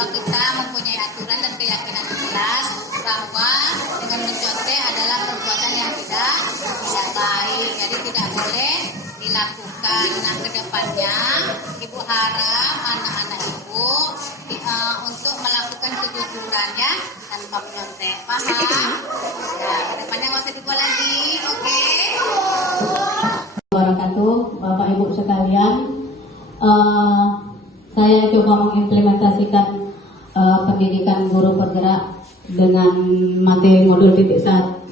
bahwa kita mempunyai aturan dan keyakinan jelas bahwa dengan mencontek adalah perbuatan yang tidak baik, jadi tidak boleh dilakukan. Nah, kedepannya ibu harap anak-anak ibu untuk melakukan kejujuran ya tanpa menyontek, paham? Ya, kedepannya nggak usah dibuat lagi, oke? Wabarakatuh, Bapak Ibu sekalian, saya coba mengimplementasikan pendidikan guru bergerak dengan materi modul 1.4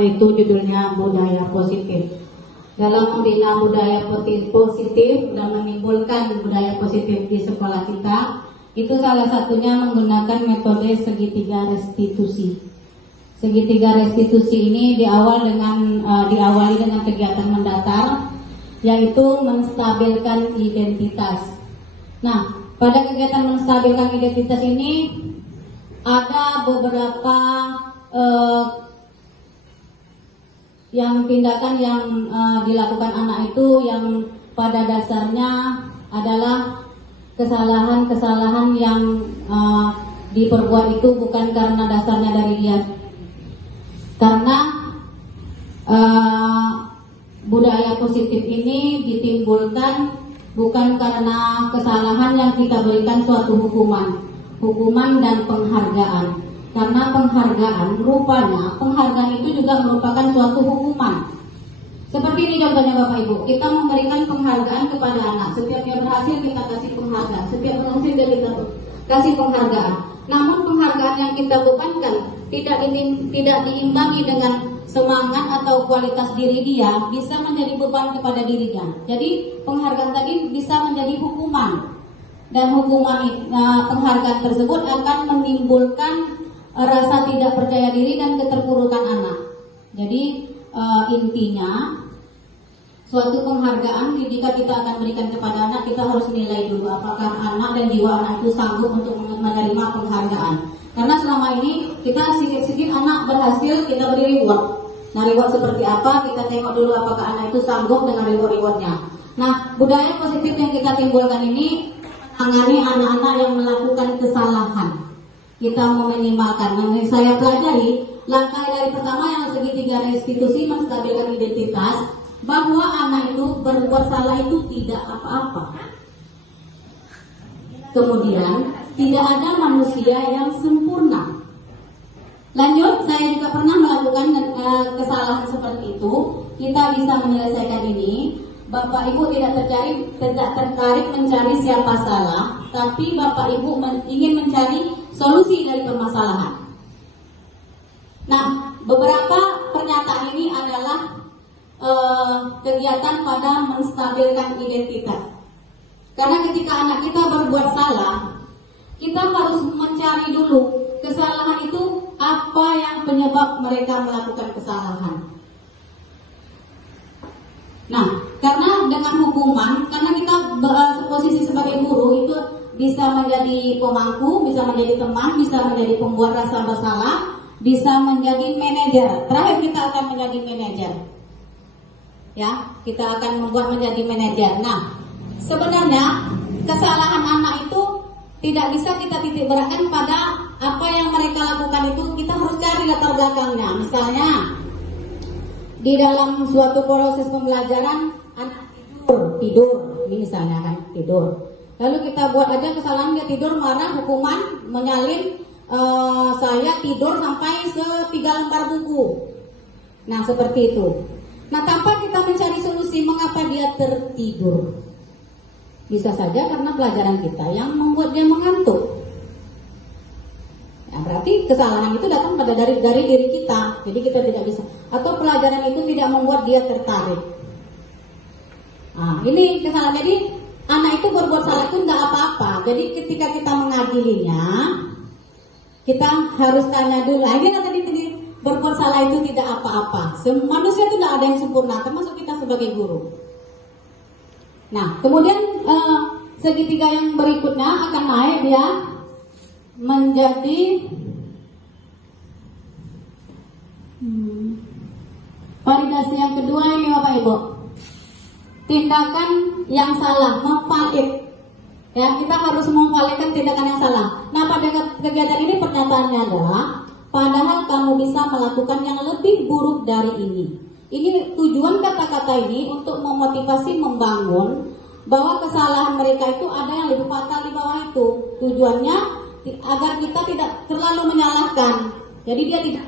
yaitu judulnya budaya positif. Dalam membina budaya positif dan menimbulkan budaya positif di sekolah kita, itu salah satunya menggunakan metode segitiga restitusi. Segitiga restitusi ini diawali dengan kegiatan mendatar, yaitu menstabilkan identitas. Nah, pada kegiatan menstabilkan identitas ini ada beberapa tindakan yang dilakukan anak itu yang pada dasarnya adalah kesalahan-kesalahan yang diperbuat itu bukan karena dasarnya dari dia, karena budaya positif ini ditimbulkan bukan karena kesalahan yang kita berikan suatu hukuman dan penghargaan. Karena penghargaan itu juga merupakan suatu hukuman. Seperti ini contohnya Bapak Ibu, kita memberikan penghargaan kepada anak. Setiap dia berhasil kita kasih penghargaan, setiap berhasil dia kita kasih penghargaan. Namun penghargaan yang kita bebankan tidak diimbangi dengan semangat atau kualitas diri dia, bisa menjadi beban kepada dirinya. Jadi penghargaan tadi bisa menjadi hukuman, dan penghargaan tersebut akan menimbulkan rasa tidak percaya diri dan keterpurukan anak. Jadi intinya suatu penghargaan jika kita akan berikan kepada anak, kita harus nilai dulu apakah anak dan jiwa anak itu sanggup untuk menerima penghargaan. Karena selama ini kita sedikit-sedikit anak berhasil, kita beri reward. Nah, reward seperti apa? Kita tengok dulu apakah anak itu sanggup dengan reward-rewardnya. Nah, budaya positif yang kita timbulkan ini menangani anak-anak yang melakukan kesalahan. Kita meminimalkan. Yang saya pelajari, langkah dari pertama yang segitiga restitusi, menstabilkan identitas, bahwa anak itu berbuat salah itu tidak apa-apa. Kemudian, tidak ada manusia yang sempurna. Lanjut, saya juga pernah melakukan kesalahan seperti itu. Kita bisa menyelesaikan ini. Bapak Ibu tidak tertarik mencari siapa salah, tapi Bapak Ibu ingin mencari solusi dari permasalahan. Nah, beberapa pernyataan ini adalah kegiatan pada menstabilkan identitas. Karena ketika anak kita berbuat salah, kita harus mencari dulu kesalahan itu apa yang penyebab mereka melakukan kesalahan. Nah, karena dengan hukuman, karena kita posisi sebagai guru itu bisa menjadi pemangku, bisa menjadi teman, bisa menjadi pembuat rasa bersalah, bisa menjadi manajer. Terakhir kita akan menjadi manajer. Ya, kita akan membuat menjadi manajer. Nah, sebenarnya kesalahan anak itu tidak bisa kita titik beratkan pada apa yang mereka lakukan itu. Kita harus cari latar belakangnya. Misalnya di dalam suatu proses pembelajaran anak tidur, ini misalnya kan tidur. Lalu kita buat aja kesalahan, dia tidur, marah, hukuman, menyalin saya tidur sampai 3 lembar buku. Nah, seperti itu. Nah, tanpa kita mencari solusi mengapa dia tertidur. Bisa saja karena pelajaran kita yang membuat dia mengantuk. Ya, berarti kesalahan itu datang dari diri kita. Jadi kita tidak bisa. Atau pelajaran itu tidak membuat dia tertarik. Nah, ini kesalahan. Jadi anak itu berbuat salah itu nggak apa-apa. Jadi ketika kita mengadilinya, kita harus tanya dulu. Akhirnya tadi berbuat salah itu tidak apa-apa. Manusia itu tidak ada yang sempurna, termasuk kita sebagai guru. Nah, kemudian segitiga yang berikutnya akan naik dia menjadi validasi yang kedua ini Bapak Ibu. Tindakan yang salah, memvalid. Ya, kita harus memvalidkan tindakan yang salah. Nah, pada kegiatan ini pernyataannya adalah, padahal kamu bisa melakukan yang lebih buruk dari ini. Ini tujuan kata-kata ini untuk memotivasi, membangun bahwa kesalahan mereka itu ada yang lebih fatal di bawah itu. Tujuannya agar kita tidak terlalu menyalahkan. Jadi dia tidak.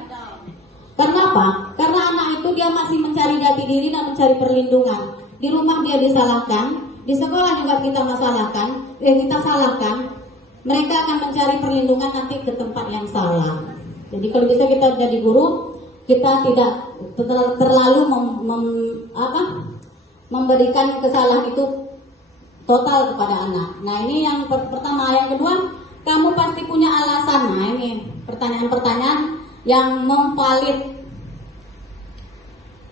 Karena apa? Karena anak itu dia masih mencari jati diri dan mencari perlindungan. Di rumah dia disalahkan. Di sekolah juga kita kita salahkan, mereka akan mencari perlindungan nanti ke tempat yang salah. Jadi kalau bisa kita jadi guru, kita tidak terlalu memberikan kesalahan itu total kepada anak. Nah ini yang pertama. Yang kedua, kamu pasti punya alasan. Nah ini pertanyaan-pertanyaan yang memvalid.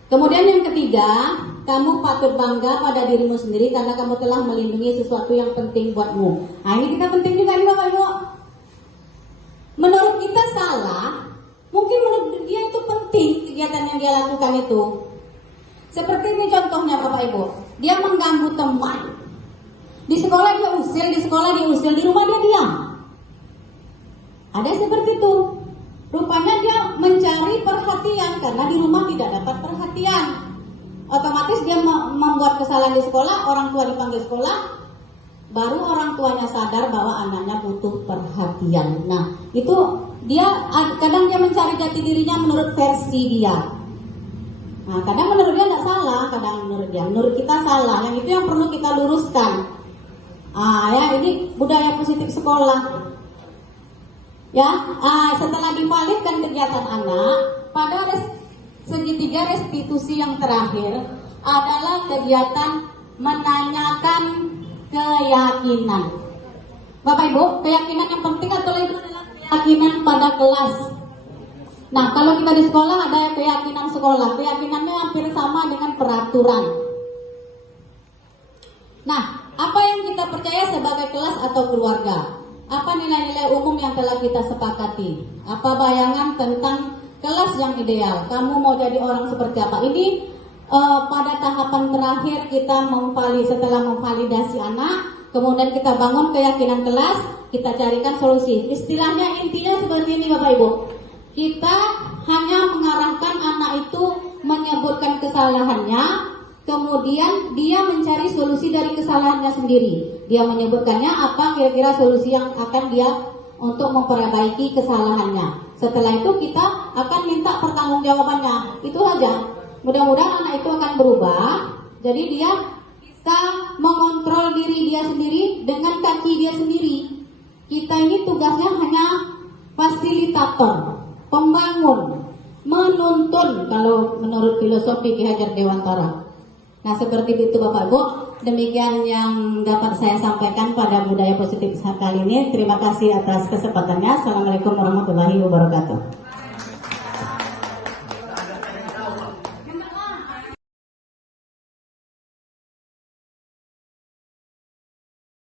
Kemudian yang ketiga, kamu patut bangga pada dirimu sendiri karena kamu telah melindungi sesuatu yang penting buatmu. Nah ini kita penting juga nih Bapak Ibu. Menurut kita salah, mungkin menurut dia itu penting kegiatan yang dia lakukan itu. Seperti ini contohnya Bapak Ibu, dia mengganggu teman. Di sekolah dia usil, di rumah dia diam. Ada seperti itu. Rupanya dia mencari perhatian karena di rumah tidak dapat perhatian. Otomatis dia membuat kesalahan di sekolah, orang tua dipanggil sekolah, baru orang tuanya sadar bahwa anaknya butuh perhatian. Nah, itu dia kadang dia mencari jati dirinya menurut versi dia. Nah, kadang menurut dia tidak salah, kadang menurut kita salah. Yang itu yang perlu kita luruskan. Ini budaya positif sekolah. Setelah divalidkan kegiatan anak, pada segitiga restitusi yang terakhir adalah kegiatan menanyakan keyakinan. Bapak Ibu, keyakinan yang penting atau itu adalah keyakinan pada kelas. Nah, kalau kita di sekolah ada keyakinan sekolah, keyakinannya hampir sama dengan peraturan. Nah, apa yang kita percaya sebagai kelas atau keluarga? Apa nilai-nilai umum yang telah kita sepakati? Apa bayangan tentang kelas yang ideal? Kamu mau jadi orang seperti apa? Ini pada tahapan terakhir kita setelah memvalidasi anak, kemudian kita bangun keyakinan kelas, kita carikan solusi. Istilahnya intinya seperti ini Bapak Ibu. Kita hanya mengarahkan anak itu menyebutkan kesalahannya, kemudian dia mencari solusi dari kesalahannya sendiri. Dia menyebutkannya apa kira-kira solusi yang akan dia untuk memperbaiki kesalahannya. Setelah itu kita akan minta pertanggungjawabannya. Itu aja. Mudah-mudahan anak itu akan berubah. Jadi dia bisa mengontrol diri dia sendiri dengan kaki dia sendiri. Kita ini tugasnya hanya fasilitator, pembangun, menuntun kalau menurut filosofi Ki Hajar Dewantara. Nah seperti itu Bapak Ibu, demikian yang dapat saya sampaikan pada budaya positif kali ini. Terima kasih atas kesempatannya. Assalamualaikum warahmatullahi wabarakatuh.